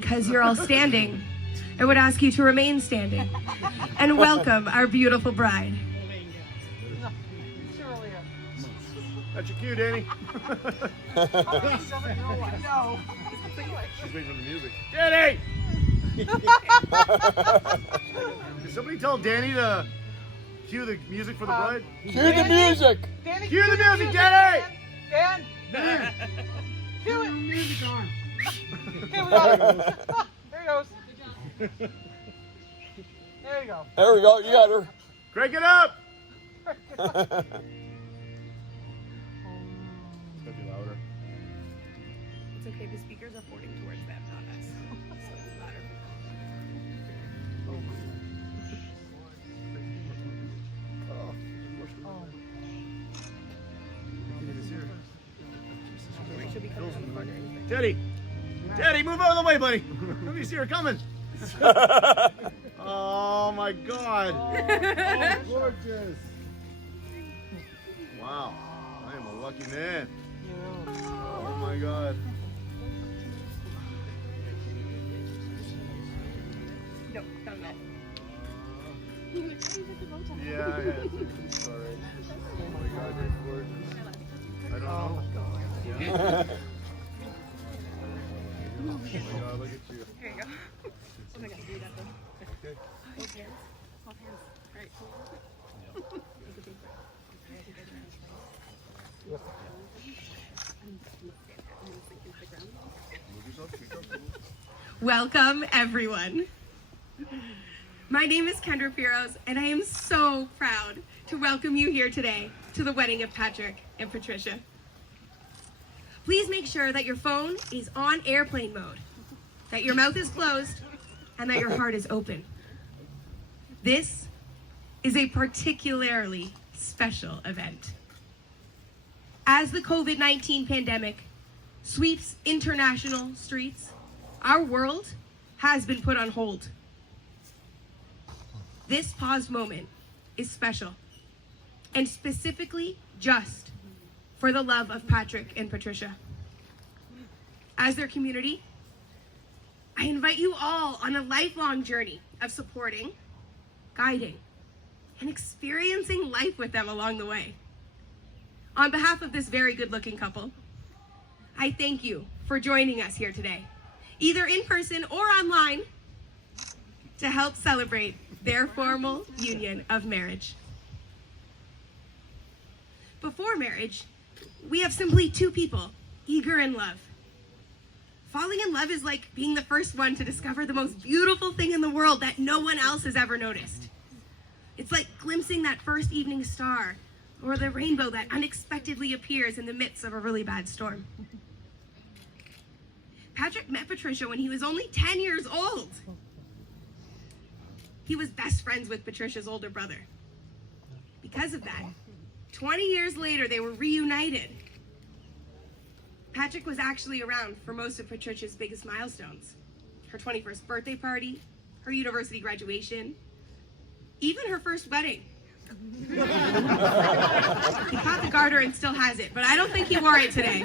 because you're all standing, I would ask you to remain standing and welcome our beautiful bride. That's your cue, Danny. No. She's waiting for the music. Danny! Did somebody tell Danny to cue the music for the bride? Cue the music! Danny, Cue the music, Danny! Dan! Cue it! Music on. Okay, we got it. There he goes. There you go. There we go, you got her. Crank it up! It's gonna be louder. It's okay, the speakers are pointing towards them, not us. So it's louder. She'll be coming on the corner. Teddy! Teddy, move out of the way, buddy! Let me see her coming! Oh my god! Oh, gorgeous! Wow, I am a lucky man. Oh my god. No, not that. Yeah, I had to. Sorry. Oh my god, you're gorgeous. I don't know. Yeah. Oh my god, look at you. Here you go. Oh my god, do that then. Okay. Hold hands. Hold hands. All right, cool. Welcome, everyone. My name is Kendra Pierroz, and I am so proud to welcome you here today to the wedding of Patrick and Patricia. Please make sure that your phone is on airplane mode, that your mouth is closed, and that your heart is open. This is a particularly special event. As the COVID-19 pandemic sweeps international streets, our world has been put on hold. This paused moment is special, and specifically just for the love of Patrick and Patricia. As their community, I invite you all on a lifelong journey of supporting, guiding, and experiencing life with them along the way. On behalf of this very good-looking couple, I thank you for joining us here today, either in person or online, to help celebrate their formal union of marriage. Before marriage, we have simply two people eager in love. Falling in love is like being the first one to discover the most beautiful thing in the world that no one else has ever noticed. It's like glimpsing that first evening star or the rainbow that unexpectedly appears in the midst of a really bad storm. Patrick met Patricia when he was only 10 years old. He was best friends with Patricia's older brother. Because of that, 20 years later, they were reunited. Patrick was actually around for most of Patricia's biggest milestones. Her 21st birthday party, her university graduation, even her first wedding. He caught the garter and still has it, but I don't think he wore it today.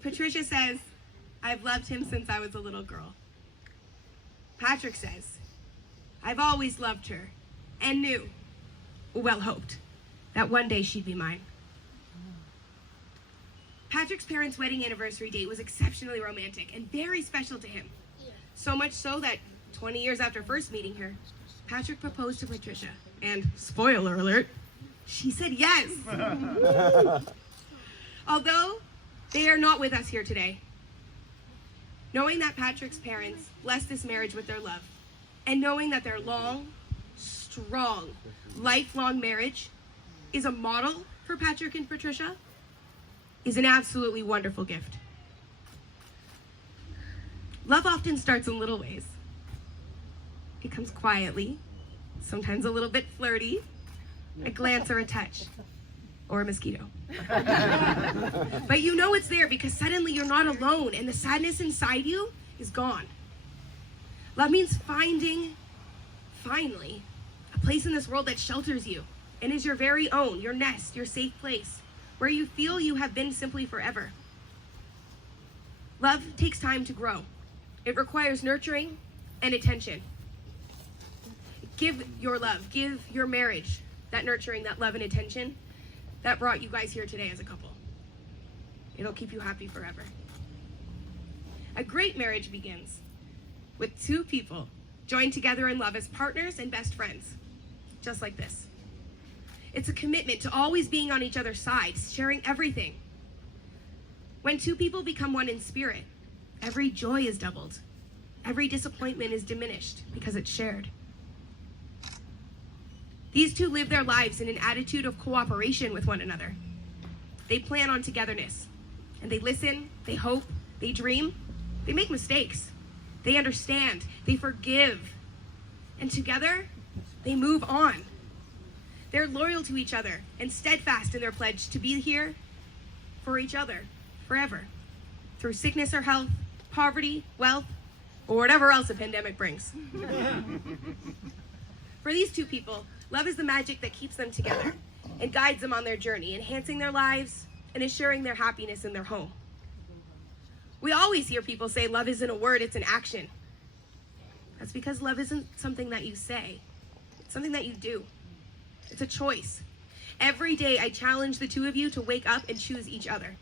Patricia says, I've loved him since I was a little girl. Patrick says, I've always loved her and knew, well hoped, that one day she'd be mine. Patrick's parents' wedding anniversary date was exceptionally romantic and very special to him. So much so that 20 years after first meeting her, Patrick proposed to Patricia, and spoiler alert, she said yes. Although they are not with us here today, knowing that Patrick's parents blessed this marriage with their love, and knowing that their long, strong, lifelong marriage is a model for Patrick and Patricia is an absolutely wonderful gift. Love often starts in little ways. It comes quietly, sometimes a little bit flirty, a glance or a touch, or a mosquito. But you know it's there because suddenly you're not alone and the sadness inside you is gone. Love means finding, finally, a place in this world that shelters you and is your very own, your nest, your safe place, where you feel you have been simply forever. Love takes time to grow. It requires nurturing and attention. Give your love, give your marriage that nurturing, that love and attention that brought you guys here today as a couple. It'll keep you happy forever. A great marriage begins with two people joined together in love as partners and best friends, just like this. It's a commitment to always being on each other's sides, sharing everything. When two people become one in spirit, every joy is doubled. Every disappointment is diminished because it's shared. These two live their lives in an attitude of cooperation with one another. They plan on togetherness, and they listen, they hope, they dream, they make mistakes, they understand, they forgive, and together, they move on. They're loyal to each other and steadfast in their pledge to be here for each other forever, through sickness or health, poverty, wealth, or whatever else a pandemic brings. For these two people, love is the magic that keeps them together and guides them on their journey, enhancing their lives and assuring their happiness in their home. We always hear people say love isn't a word, it's an action. That's because love isn't something that you say, it's something that you do. It's a choice. Every day I challenge the two of you to wake up and choose each other.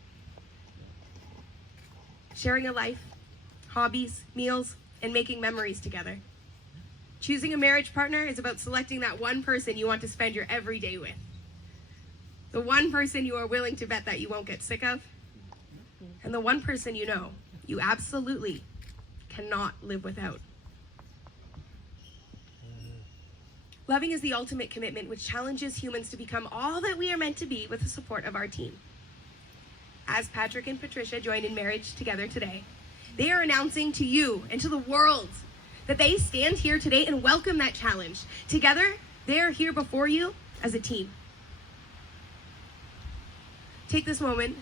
Sharing a life, hobbies, meals, and making memories together. Choosing a marriage partner is about selecting that one person you want to spend your everyday with. The one person you are willing to bet that you won't get sick of. And the one person you know you absolutely cannot live without. Loving is the ultimate commitment which challenges humans to become all that we are meant to be with the support of our team. As Patrick and Patricia join in marriage together today, they are announcing to you and to the world that they stand here today and welcome that challenge. Together, they are here before you as a team. Take this moment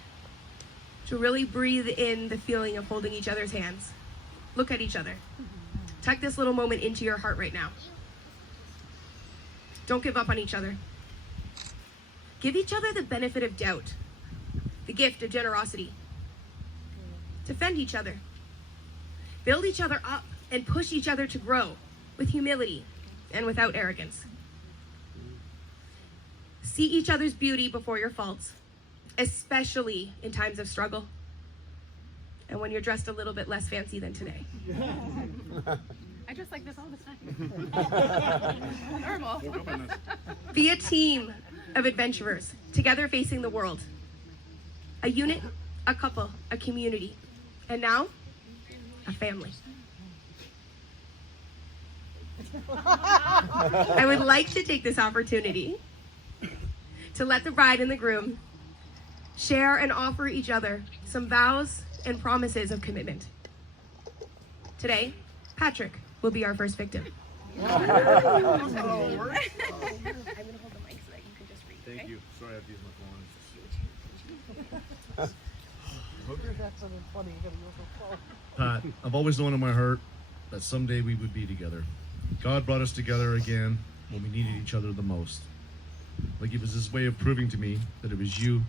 to really breathe in the feeling of holding each other's hands. Look at each other. Tuck this little moment into your heart right now. Don't give up on each other. Give each other the benefit of doubt, the gift of generosity. Defend each other. Build each other up and push each other to grow with humility and without arrogance. See each other's beauty before your faults, especially in times of struggle and when you're dressed a little bit less fancy than today. I dress like this all the time. Normal. Be a team of adventurers, together facing the world. A unit, a couple, a community, and now, a family. I would like to take this opportunity to let the bride and the groom share and offer each other some vows and promises of commitment. Today, Patrick will be our first victim. I'm going to hold the mic so that you can just read. Thank you. Sorry, I have to use my That's something funny. You gotta use your phone. phone. Pat, I've always known in my heart that someday we would be together. God brought us together again when we needed each other the most. Like it was his way of proving to me that it was you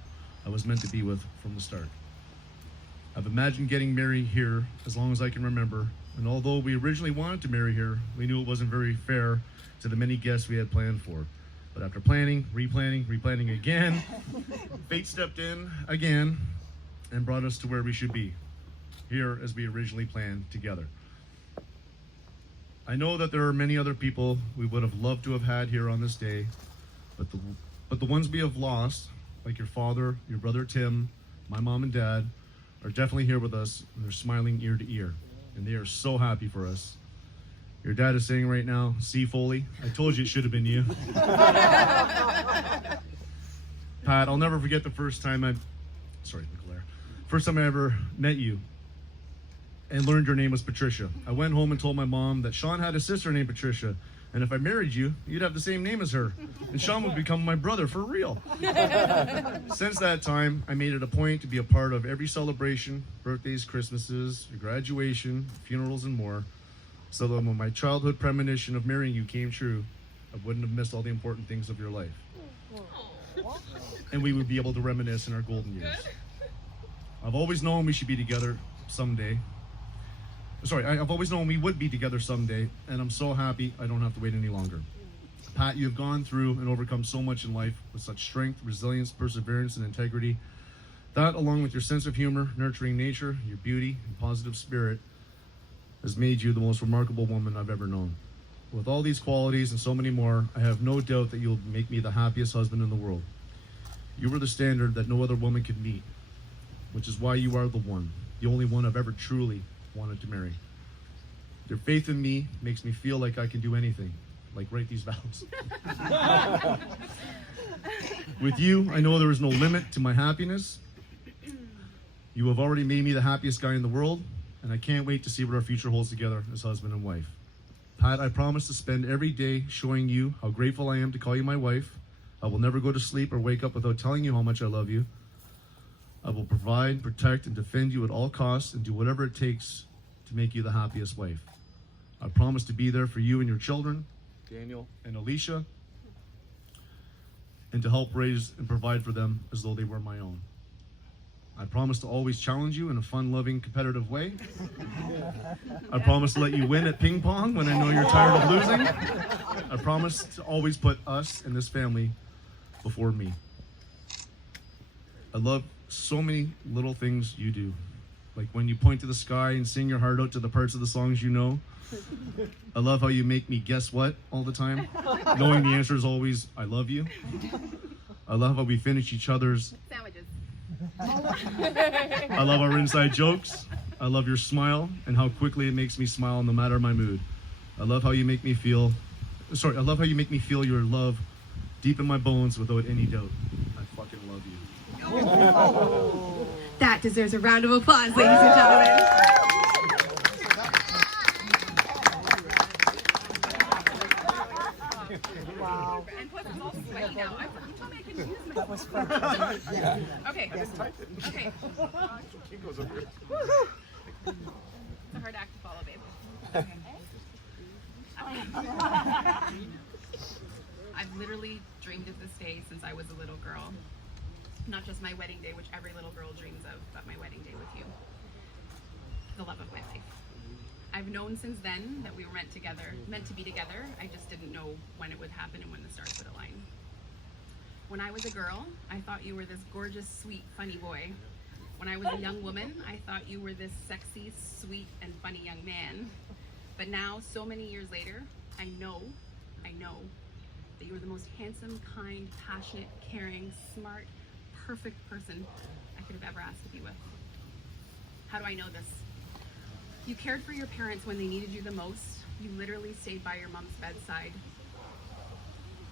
I was meant to be with from the start. I've imagined getting married here as long as I can remember, and although we originally wanted to marry here, we knew it wasn't very fair to the many guests we had planned for. But after planning, replanning again, fate stepped in again and brought us to where we should be, here as we originally planned together. I know that there are many other people we would have loved to have had here on this day, but the ones we have lost, like your father, your brother Tim, my mom and dad, are definitely here with us, and they're smiling ear to ear, and they are so happy for us. Your dad is saying right now, "See, Foley, I told you it should have been you." Pat, I'll never forget the first time I ever met you and learned your name was Patricia. I went home and told my mom that Sean had a sister named Patricia, and if I married you, you'd have the same name as her, and Sean would become my brother for real. Since that time, I made it a point to be a part of every celebration, birthdays, Christmases, your graduation, funerals, and more, so that when my childhood premonition of marrying you came true, I wouldn't have missed all the important things of your life. And we would be able to reminisce in our golden years. I've always known we should be together, someday. Sorry, I've always known we would be together someday, and I'm so happy I don't have to wait any longer. Pat, you have gone through and overcome so much in life with such strength, resilience, perseverance, and integrity. That, along with your sense of humor, nurturing nature, your beauty, and positive spirit, has made you the most remarkable woman I've ever known. With all these qualities and so many more, I have no doubt that you'll make me the happiest husband in the world. You are the standard that no other woman could meet, which is why you are the one, the only one I've ever truly wanted to marry. Your faith in me makes me feel like I can do anything, like write these vows. With you, I know there is no limit to my happiness. You have already made me the happiest guy in the world, and I can't wait to see what our future holds together as husband and wife. Pat, I promise to spend every day showing you how grateful I am to call you my wife. I will never go to sleep or wake up without telling you how much I love you. I will provide, protect, and defend you at all costs and do whatever it takes to make you the happiest wife. I promise to be there for you and your children, Daniel and Alicia, and to help raise and provide for them as though they were my own. I promise to always challenge you in a fun-loving, competitive way. I promise to let you win at ping pong when I know you're tired of losing. I promise to always put us and this family before me. I love so many little things you do. Like when you point to the sky and sing your heart out to the parts of the songs you know. I love how you make me guess what all the time, knowing the answer is always, I love you. I love how we finish each other's Sandwiches. I love our inside jokes. I love your smile and how quickly it makes me smile no matter my mood. I love how you make me feel your love deep in my bones without any doubt. I fucking love you. That deserves a round of applause, ladies and gentlemen. Wow. And plus it's all sweaty now. You told me I couldn't use my. That was fun. Okay. Okay. Woo. It's a hard act to follow, babe. I've literally dreamed of this day since I was a little girl. Not just my wedding day, which every little girl dreams of, but my wedding day with you. The love of my life. I've known since then that we were meant to be together. I just didn't know when it would happen and when the stars would align. When I was a girl, I thought you were this gorgeous, sweet, funny boy. When I was a young woman, I thought you were this sexy, sweet, and funny young man. But now, so many years later, I know that you were the most handsome, kind, passionate, caring, smart, perfect person I could have ever asked to be with. How do I know this? You cared for your parents when they needed you the most. You literally stayed by your mom's bedside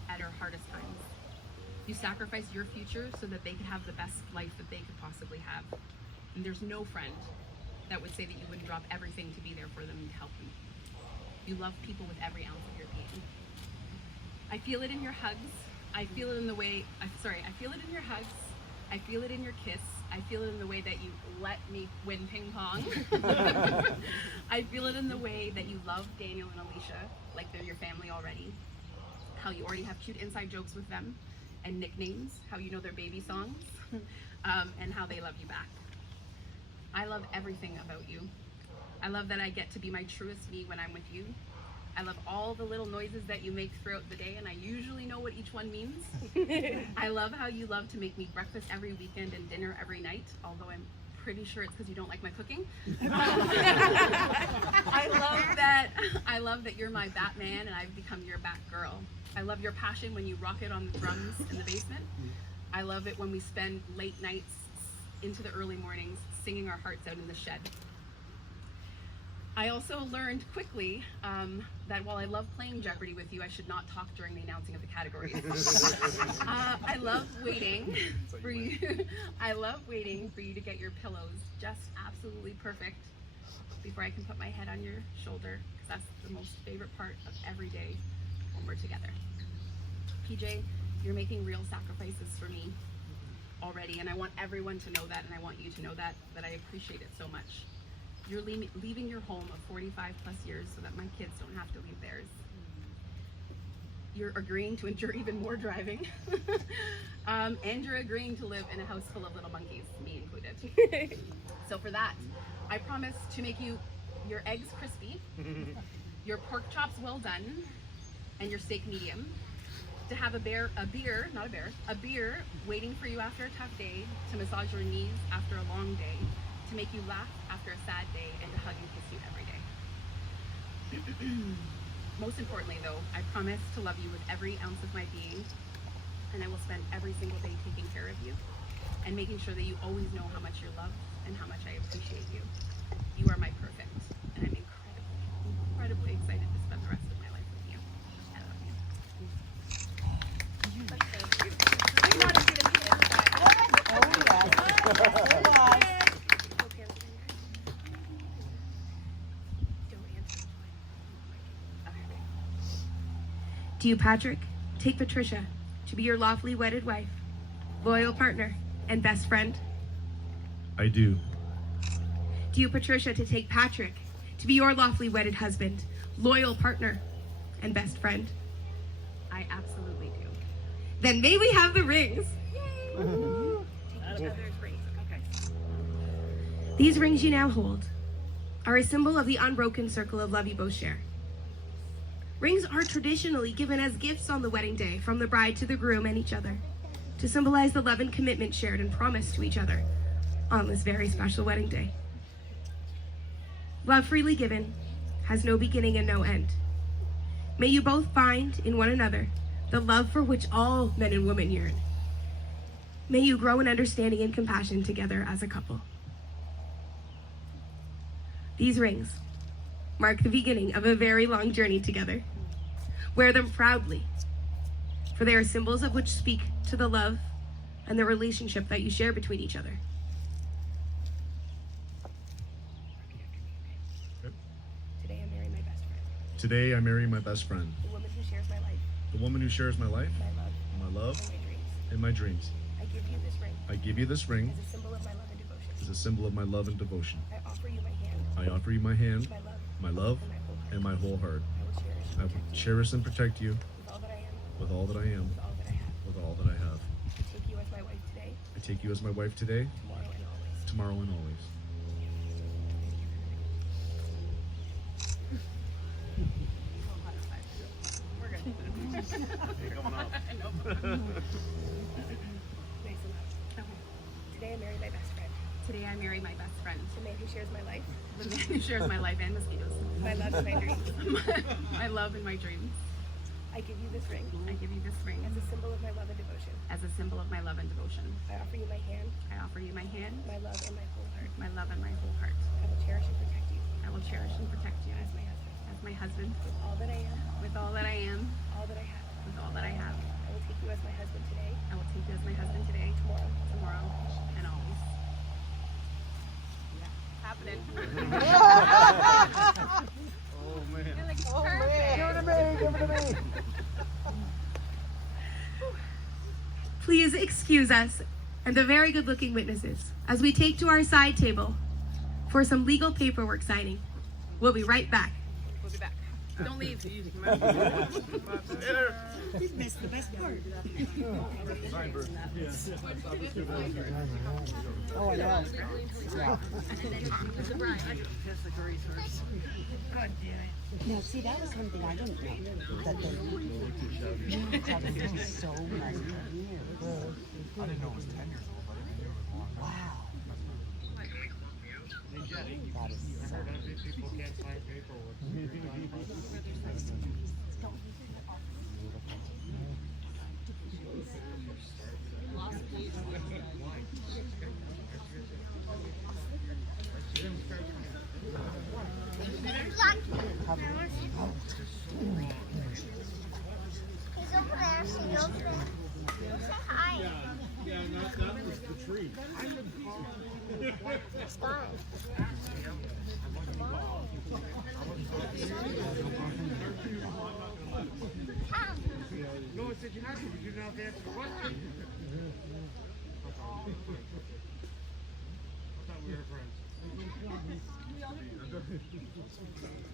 at her hardest times. You sacrificed your future so that they could have the best life that they could possibly have. And there's no friend that would say that you wouldn't drop everything to be there for them and to help them. You love people with every ounce of your being. I feel it in your hugs. I feel it in the way, I feel it in your hugs. I feel it in your kiss. I feel it in the way that you let me win ping pong. I feel it in the way that you love Daniel and Alicia like they're your family already. How you already have cute inside jokes with them and nicknames, how you know their baby songs, and how they love you back. I love everything about you. I love that I get to be my truest me when I'm with you. I love all the little noises that you make throughout the day, and I usually know what each one means. I love how you love to make me breakfast every weekend and dinner every night, although I'm pretty sure it's because you don't like my cooking. I love that you're my Batman and I've become your Batgirl. I love your passion when you rock it on the drums in the basement. I love it when we spend late nights into the early mornings singing our hearts out in the shed. I also learned quickly that while I love playing Jeopardy with you, I should not talk during the announcing of the categories. I love waiting for you. I love waiting for you to get your pillows just absolutely perfect before I can put my head on your shoulder, because that's the most favorite part of every day when we're together. PJ, you're making real sacrifices for me already, and I want everyone to know that, and I want you to know that I appreciate it so much. You're leaving your home of 45 plus years so that my kids don't have to leave theirs. You're agreeing to endure even more driving. And you're agreeing to live in a house full of little monkeys, me included. So for that, I promise to make you your eggs crispy, your pork chops well done, and your steak medium. To have a beer waiting for you after a tough day, to massage your knees after a long day, to make you laugh after a sad day, and to hug and kiss you every day. Most importantly though, I promise to love you with every ounce of my being, and I will spend every single day taking care of you and making sure that you always know how much you're loved and how much I appreciate you. You are my perfect, and I'm incredibly excited to spend the rest of my life with you. I love you. I'm not as good at kids, but- Don't answer. Okay. Do you, Patrick, take Patricia to be your lawfully wedded wife, loyal partner, and best friend? I do. Do you, Patricia, to take Patrick to be your lawfully wedded husband, loyal partner, and best friend? I absolutely do. Then may we have the rings. Take each other's rings. Okay. These rings you now hold are a symbol of the unbroken circle of love you both share. Rings are traditionally given as gifts on the wedding day from the bride to the groom and each other to symbolize the love and commitment shared and promised to each other on this very special wedding day. Love freely given has no beginning and no end. May you both find in one another the love for which all men and women yearn. May you grow in understanding and compassion together as a couple. These rings mark the beginning of a very long journey together. Wear them proudly, for they are symbols of which speak to the love and the relationship that you share between each other. Today I marry my best friend, Today I marry my best friend, the woman who shares my life, the woman who shares my life, my love, my love, and my dreams. and my dreams. I give you this ring I give you this ring as a symbol of my love and devotion. as a symbol of my love and devotion. I offer you my hand, I offer you my hand, my love, my love, and my whole heart. and my whole heart. I will cherish and I will protect you cherish and protect you with all that I am, with all that I am, with all that I have. with all that I have. I take you as my wife today, I take you as my wife today, tomorrow and always. tomorrow and always. We're good. Nice and loud. Today I marry my best friend, Today I marry my best friend, the man who shares my life, the man who shares my life and mosquitoes. my love, and my dreams. My love and my dreams. I give you this ring I give you this ring as a symbol of my love and devotion. as a symbol of my love and devotion. I offer you my hand, I offer you my hand, my love, and my whole heart. my love and my whole heart. I will cherish and protect you I will cherish and protect you as my husband, as my husband, with all that I am, with all that I am, all that I have. with all that I have. I will take you as my husband today, I will take you as my husband today, tomorrow. tomorrow, and always. Happening. Oh man. It looks Oh perfect. man. Give it to me. Give it to me. Please excuse us and the very good-looking witnesses as we take to our side table for some legal paperwork signing. We'll be right back. We'll be back. Don't leave. You missed the best part. Oh, I know. Yeah. Now, see, that was something I didn't know. That they so many years. I didn't know it was 10 years old, but I knew it was long. Wow. That is so. People can't sign paperwork. He's over there, so go for it. Say hi. Yeah, that was the tree. It's fine. No, it said you had to, but you didn't have to answer the question. I thought we were friends.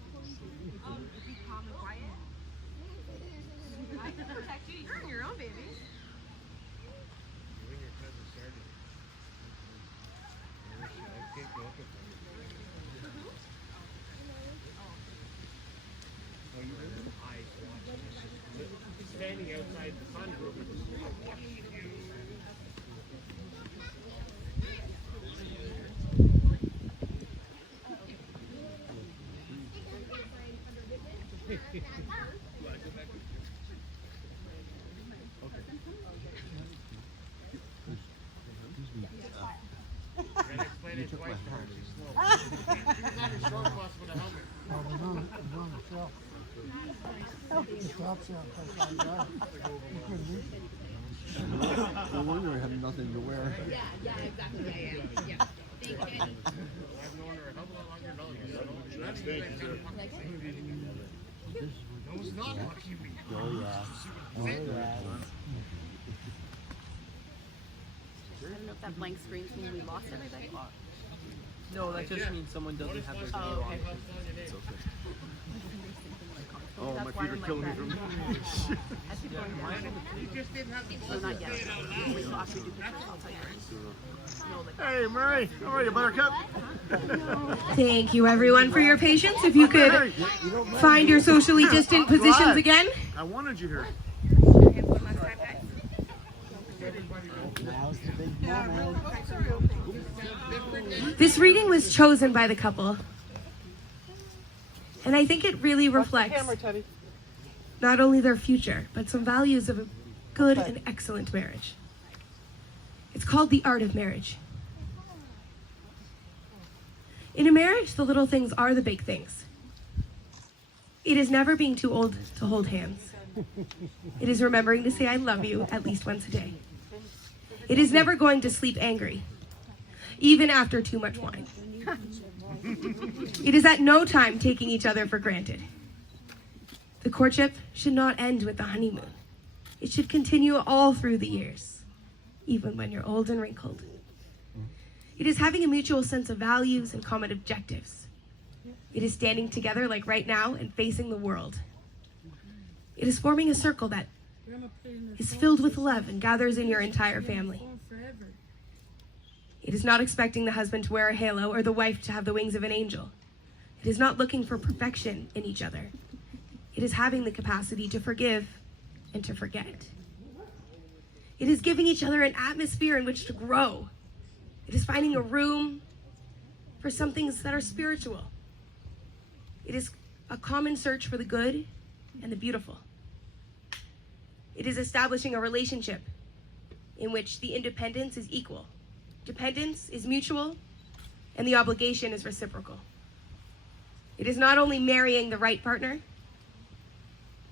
Be calm and quiet. I can protect you. You're on your own, baby. You and your cousin started. I can't go up with them. outside the sunroof and watching you. Gotta explain it twice to her. She's slow. She was on her short bus with a helmet. Oh, it was on the shelf. The shop shelf, that's how I got it. You couldn't reach it. No wonder I have nothing to wear. Yeah, exactly. Yeah. Thank you. I've known her a hell of a lot longer than you, so that's big. No, it's not lucky we. Oh, yeah. Oh, yeah. I don't know if that blank screen means we lost everybody. No, that just means someone doesn't have their video on. It's okay. Oh, That's my why feet are I'm killing me like from I keep going mine. You just didn't have the So not yet. Wait till after we do pictures, I'll tell you. No, like Hey, Murray. How are you, Buttercup? Thank you, everyone, for your patience. If you could find your socially distant positions again. I wanted you here. Now's the big moment. This reading was chosen by the couple. And I think it really reflects Camera, Teddy. not only their future, but some values of a good and excellent marriage. It's called the art of marriage. In a marriage, the little things are the big things. It is never being too old to hold hands. It is remembering to say I love you at least once a day. It is never going to sleep angry, even after too much wine. It is at no time taking each other for granted. The courtship should not end with the honeymoon. It should continue all through the years, even when you're old and wrinkled. It is having a mutual sense of values and common objectives. It is standing together like right now and facing the world. It is forming a circle that is filled with love and gathers in your entire family. It is not expecting the husband to wear a halo or the wife to have the wings of an angel. It is not looking for perfection in each other. It is having the capacity to forgive and to forget. It is giving each other an atmosphere in which to grow. It is finding a room for some things that are spiritual. It is a common search for the good and the beautiful. It is establishing a relationship in which the independence is equal, dependence is mutual, and the obligation is reciprocal. It is not only marrying the right partner,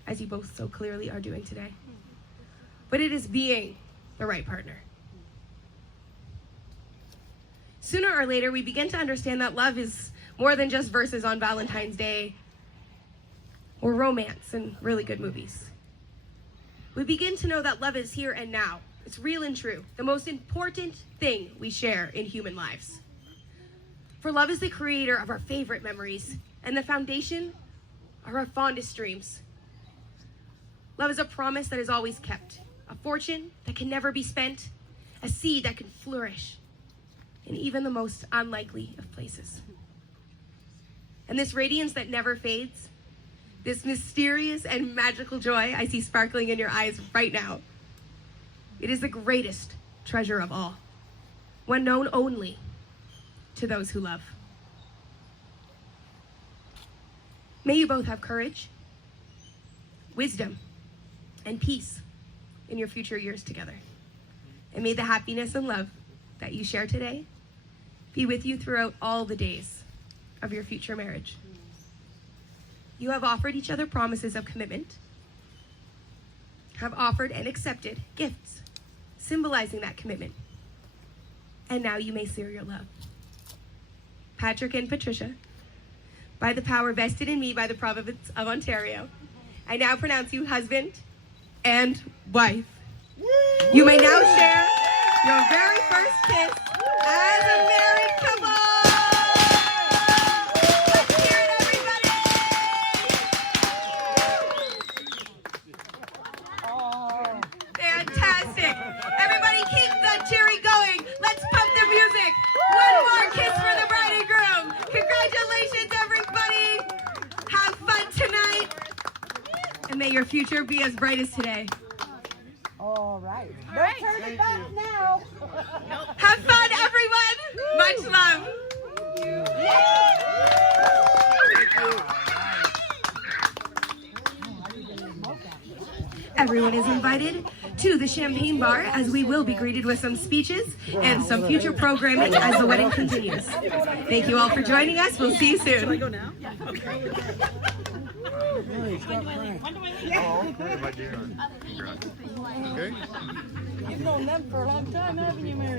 as you both so clearly are doing today, but it is being the right partner. Sooner or later, we begin to understand that love is more than just verses on Valentine's Day or romance and really good movies. We begin to know that love is here and now. It's real and true, the most important thing we share in human lives. For love is the creator of our favorite memories and the foundation of our fondest dreams. Love is a promise that is always kept, a fortune that can never be spent, a seed that can flourish in even the most unlikely of places. And this radiance that never fades, this mysterious and magical joy I see sparkling in your eyes right now, it is the greatest treasure of all, one known only to those who love. May you both have courage, wisdom, and peace in your future years together. And may the happiness and love that you share today be with you throughout all the days of your future marriage. You have offered each other promises of commitment, have offered and accepted gifts symbolizing that commitment. And now you may seal your love. Patrick and Patricia, by the power vested in me by the province of Ontario, I now pronounce you husband and wife. You may now share your very first kiss as a married couple. Let's hear it, everybody. Fantastic. Everybody keep the cheery going. Let's pump the music. One more kiss for the bride and groom. Congratulations, everybody. Have fun tonight. And may your future be as bright as today. All right. Don't turn it back now. Have fun, everyone. Much love. Everyone is invited to the champagne bar as we will be greeted with some speeches and some future programming as the wedding continues. Thank you all for joining us. We'll see you soon. Oh, okay, my dear. Congrats. Okay. You've known them for a long time, haven't you, Mary?